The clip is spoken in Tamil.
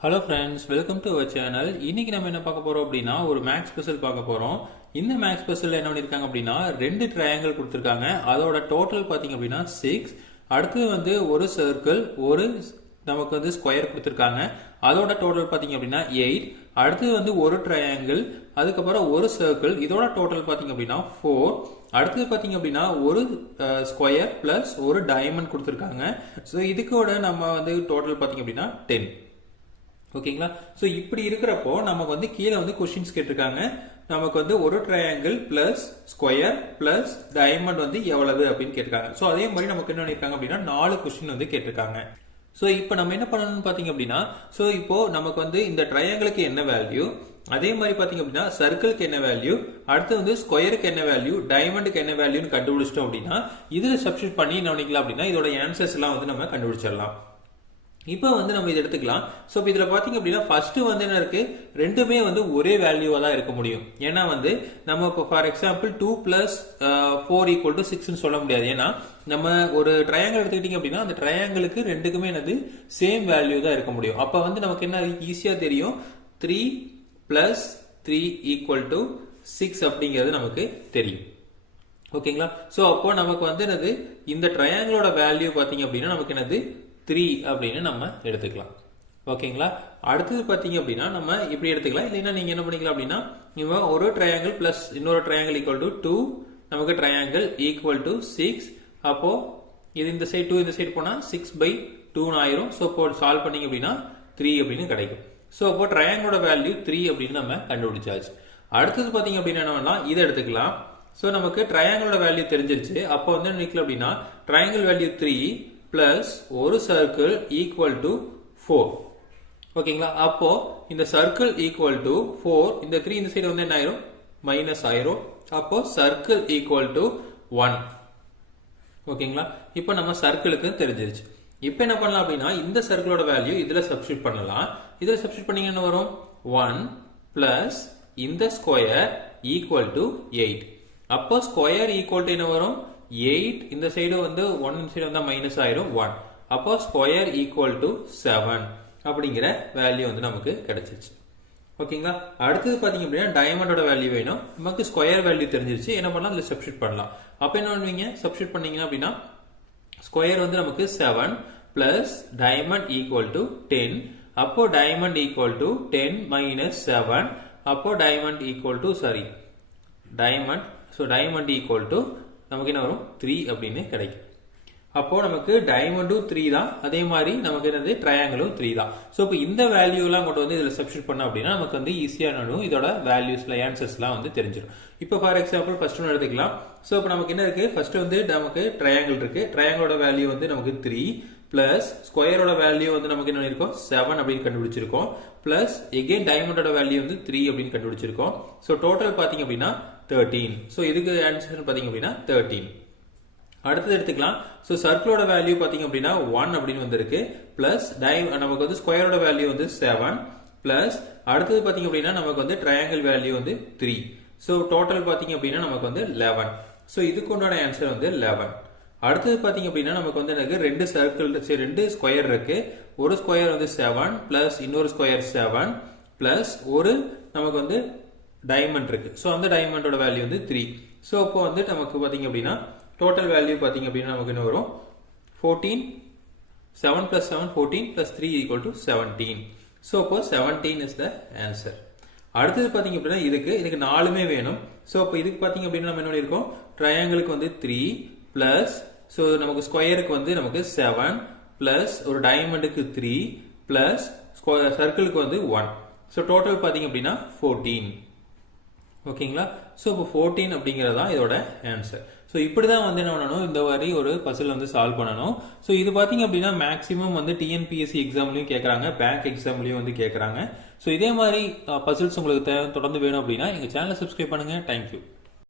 Hello friends, welcome to our channel. இன்னைக்கு நம்ம என்ன பார்க்க போறோம் அப்படின்னா ஒரு மேக்ஸ் ஸ்பெஷல் பார்க்க போறோம். இந்த மேக்ஸ் ஸ்பெஷல் என்ன பண்ணிருக்காங்க அப்படின்னா ரெண்டு ட்ரையாங்கிள் கொடுத்துருக்காங்க. அதோட டோட்டல் பார்த்தீங்க அப்படின்னா 6. அடுத்து வந்து ஒரு சர்க்கிள், ஒரு நமக்கு வந்து ஸ்கொயர் கொடுத்துருக்காங்க. அதோட டோட்டல் பார்த்தீங்க அப்படின்னா 8. அடுத்து வந்து ஒரு ட்ரையாங்கிள், அதுக்கப்புறம் ஒரு சர்க்கிள், இதோட டோட்டல் பார்த்தீங்க அப்படின்னா 4. அடுத்தது பார்த்தீங்க அப்படின்னா ஒரு ஸ்கொயர் பிளஸ் ஒரு டைமண்ட் கொடுத்துருக்காங்க. ஸோ இதுக்கோட நம்ம வந்து டோட்டல் பார்த்தீங்க அப்படின்னா 10. ஓகேங்களா? ஸோ இப்படி இருக்கிறப்போ நமக்கு வந்து கீழே வந்து கொஸ்டின்ஸ் கேட்டிருக்காங்க. நமக்கு வந்து ஒரு triangle plus square plus diamond வந்து எவ்வளவு அப்படின்னு கேட்டிருக்காங்க. ஸோ அதே மாதிரி நமக்கு என்ன பண்ணிருக்காங்க அப்படின்னா 4 கொஸ்டின் வந்து கேட்டிருக்காங்க. ஸோ இப்போ நம்ம என்ன பண்ணணும்னு பார்த்தீங்க அப்படின்னா, ஸோ இப்போ நமக்கு வந்து இந்த ட்ரையாங்கிளுக்கு என்ன வேல்யூ, அதே மாதிரி பார்த்தீங்க அப்படின்னா சர்க்கிளுக்கு என்ன வேல்யூ, அடுத்து வந்து ஸ்கொயருக்கு என்ன வேல்யூ, டைமண்டுக்கு என்ன வேல்யூன்னு கண்டுபிடிச்சிட்டோம் அப்படின்னா இதில் சப்ஸ்டிட் பண்ணி என்ன பண்ணிக்கலாம் அப்படின்னா இதோட ஆன்சர்ஸ் எல்லாம் வந்து நம்ம கண்டுபிடிச்சிடலாம். இப்போ வந்து நம்ம இதை எடுத்துக்கலாம். ஸோ இப்போ இதில் பார்த்தீங்க அப்படின்னா ஃபர்ஸ்ட் வந்து என்ன இருக்கு, ரெண்டுமே வந்து ஒரே வேல்யூவாக தான் இருக்க முடியும். ஏன்னா வந்து நம்ம இப்போ ஃபார் எக்ஸாம்பிள் 2 + 4 = 6ன்னு சொல்ல முடியாது. ஏன்னா நம்ம ஒரு ட்ரையாங்கிள் எடுத்துக்கிட்டீங்க அப்படின்னா அந்த ட்ரையாங்கிளுக்கு ரெண்டுக்குமே என்னது சேம் வேல்யூ தான் இருக்க முடியும். அப்போ வந்து நமக்கு என்ன ஈஸியாக தெரியும், 3 + 3 = 6 அப்படிங்கிறது நமக்கு தெரியும். ஓகேங்களா? ஸோ அப்போ நமக்கு வந்து என்னது இந்த ட்ரையாங்கிளோட வேல்யூ பார்த்தீங்க அப்படின்னா நமக்கு என்னது 3 அப்படின்னு நம்ம எடுத்துக்கலாம். ஓகேங்களா? அடுத்தது பார்த்தீங்க அப்படின்னா நம்ம இப்படி எடுத்துக்கலாம். இல்லைன்னா நீங்க என்ன பண்ணிக்கலாம் அப்படின்னா இவன் ஒரு ட்ரையாங்கிள் பிளஸ் இன்னொரு ட்ரையாங்கிள் = 2, நமக்கு ட்ரையாங்கிள் = 6. அப்போ இது இந்த சைடு 2 இந்த சைடு போனா 6/2 ஆயிரும். ஸோ இப்போ சால்வ் பண்ணீங்க அப்படின்னா 3 அப்படின்னு கிடைக்கும். ஸோ அப்போ ட்ரையாங்கிளோட வேல்யூ 3 அப்படின்னு நம்ம கண்டுபிடிச்சாச்சு. அடுத்தது பார்த்தீங்க அப்படின்னா என்ன பண்ணலாம், இதை எடுத்துக்கலாம். ஸோ நமக்கு ட்ரையாங்கிளோட வேல்யூ தெரிஞ்சிருச்சு. அப்போ வந்து என்ன நினைக்கலாம் அப்படின்னா ட்ரையாங்கிள் வேல்யூ 3 பிளஸ் ஒரு சர்க்கிள் = 4. ஓகேங்களா? அப்போ இந்த சர்க்கிள் = 4, இந்த 3 இந்த சைடு வந்து என்ன ஆயிரும், மைனஸ் ஆயிரும். அப்போ சர்க்கிள் = 1. ஓகேங்களா? இப்போ நம்ம சர்க்கிளுக்கு தெரிஞ்சிருச்சு. இப்போ என்ன பண்ணலாம் அப்படின்னா இந்த சர்க்கிளோட வேல்யூ இதுல சப்ஸ்டிட் பண்ணலாம். இதுல சப்ஸ்டிட் பண்ணீங்க என்ன வரும், 1 பிளஸ் இந்த ஸ்கொயர் = 8. அப்போ ஸ்கொயர் ஈக்குவல் டு என்ன வரும், 8. இந்த சைடு வந்து 1 இந்த சைடு வந்தா மைனஸ் ஆயிரும் 1. அப்போ ஸ்கொயர் = 7 அப்படிங்கிற வேல்யூ வந்து நமக்கு கிடைச்சிருச்சு. ஓகேங்களா? அடுத்தது பாத்தீங்க அப்படின்னா டைமண்டோட வேல்யூ வேணும். நமக்கு ஸ்கொயர் வேல்யூ தெரிஞ்சிருச்சு. என்ன பண்ணலாம், இதுல சப்ஸ்டிட் பண்ணலாம். அப்ப என்ன பண்ணுவீங்க, சப்ஸ்டிட் பண்ணீங்கன்னா அப்படின்னா ஸ்கொயர் வந்து நமக்கு 7 பிளஸ் டைமண்ட் = 10. அப்போ டைமண்ட் = 10 மைனஸ் 7. அப்போ டைமண்ட் நமக்கு என்ன வரும், 3 அப்படின்னு கிடைக்கும். அப்போ நமக்கு டைமண்டும் 3 தான், அதே மாதிரி நமக்கு என்னது ட்ரையாங்கிளும் 3 தான். ஸோ இப்போ இந்த வேல்யூ எல்லாம் கொண்டு வந்து இதுல சப்ஸ்டிட் பண்ண அப்படின்னா நமக்கு வந்து ஈஸியா நடும் இதோட வேல்யூஸ்ல ஆன்சர்ஸ்லாம் வந்து தெரிஞ்சிடும். இப்போ ஃபார் எக்ஸாம்பிள் ஃபர்ஸ்ட் ஒன்று எடுத்துக்கலாம். ஸோ இப்போ நமக்கு என்ன இருக்கு, ஃபர்ஸ்ட் வந்து நமக்கு ட்ரையாங்கிள் இருக்கு. ட்ரையாங்கிளோட வேல்யூ வந்து நமக்கு 3 பிளஸ் ஸ்கொயரோட வேல்யூ வந்து நமக்கு என்ன இருக்கும், 7 அப்படின்னு கண்டுபிடிச்சிருக்கோம். பிளஸ் எகைன் டைமண்டோட வேல்யூ வந்து 3 அப்படின்னு கண்டுபிடிச்சிருக்கோம். ஸோ டோட்டல் பாத்தீங்க அப்படின்னா 13. ஸோ இதுக்கு ஆன்சர் பாத்தீங்க அப்படின்னா 13. அடுத்தது எடுத்துக்கலாம். ஸோ சர்க்கிளோட வேல்யூ பாத்தீங்க அப்படின்னா 1 அப்படின்னு வந்திருக்கு. பிளஸ் நமக்கு வந்து ஸ்கொயரோட வேல்யூ வந்து 7 பிளஸ் அடுத்தது பாத்தீங்க அப்படின்னா நமக்கு வந்து ட்ரையாங்கிள் வேல்யூ வந்து 3. ஸோ டோட்டல் பாத்தீங்க அப்படின்னா நமக்கு வந்து 11. ஸோ இதுக்கு உண்டான ஆன்சர் வந்து 11. அடுத்தது பாத்தீங்க அப்படின்னா நமக்கு வந்து எனக்கு ரெண்டு ஸ்கொயர் இருக்கு. ஒரு ஸ்கொயர் வந்து 7 பிளஸ் இன்னொரு ஸ்கொயர் 7 பிளஸ் ஒரு நமக்கு வந்து டைமண்ட் இருக்கு. ஸோ அந்த டைமண்டோட வேல்யூ வந்து 3. ஸோ அப்போ வந்து நமக்கு பாத்தீங்க அப்படின்னா டோட்டல் வேல்யூ பாத்தீங்க அப்படின்னா நமக்கு என்ன வரும், 14. 7 plus 7 14 plus 3 = 17. ஸோ அப்போ 17 is the answer. அடுத்தது பாத்தீங்க அப்படின்னா இதுக்கு 4மே வேணும். ஸோ அப்போ இதுக்கு பாத்தீங்க அப்படின்னா நம்ம என்ன பண்ணிருக்கோம், ட்ரையாங்கிளுக்கு வந்து 3 பிளஸ் ஸோ நமக்கு ஸ்கொயருக்கு வந்து நமக்கு 7 பிளஸ் ஒரு டைமண்டுக்கு 3 பிளஸ் சர்க்கிளுக்கு வந்து 1. ஸோ டோட்டல் பாத்தீங்க அப்படின்னா 14. ஓகேங்களா? ஸோ இப்போ 14 அப்படிங்கிறது தான் இதோட ஆன்சர். ஸோ இப்படி தான் வந்து என்ன பண்ணணும், இந்த மாதிரி ஒரு பசில் வந்து சால்வ் பண்ணணும். ஸோ இது பார்த்தீங்க அப்படின்னா மேக்ஸிமம் வந்து டிஎன்பிஎஸ்சி எக்ஸாம்லையும் கேட்குறாங்க, பேங்க் எக்ஸாம்லையும் வந்து கேட்குறாங்க. ஸோ இதே மாதிரி பசில்ஸ் உங்களுக்கு தொடர்ந்து வேணும் அப்படின்னா எங்கள் சேனலை சப்ஸ்கிரைப் பண்ணுங்கள். தேங்க்யூ.